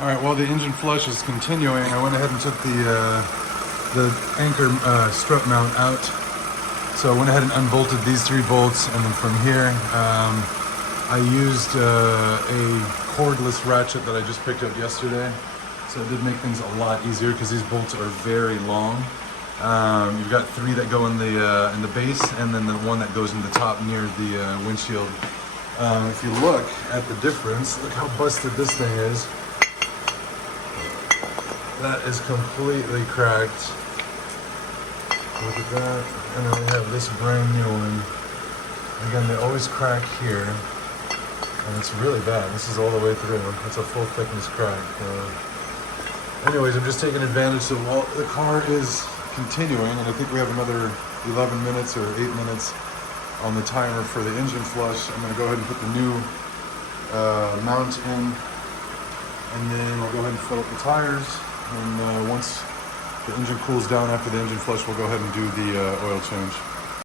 All right, while the engine flush is continuing, I went ahead and took the anchor strut mount out. So I went ahead and unbolted these 3 bolts, and then from here, I used a cordless ratchet that I just picked up yesterday. So it did make things a lot easier because these bolts are very long. You've got 3 that go in the base, and then the one that goes in the top near the windshield. If you look at the difference, look how busted this thing is. That is completely cracked. Look at that. And then we have this brand new one. Again, they always crack here. And it's really bad. This is all the way through. It's a full thickness crack. Anyways, I'm just taking advantage. So while the car is continuing, and I think we have another 11 minutes or 8 minutes on the timer for the engine flush, I'm going to go ahead and put the new mount in. And then I'll go ahead and fill up the tires. And once the engine cools down after the engine flush, we'll go ahead and do the oil change.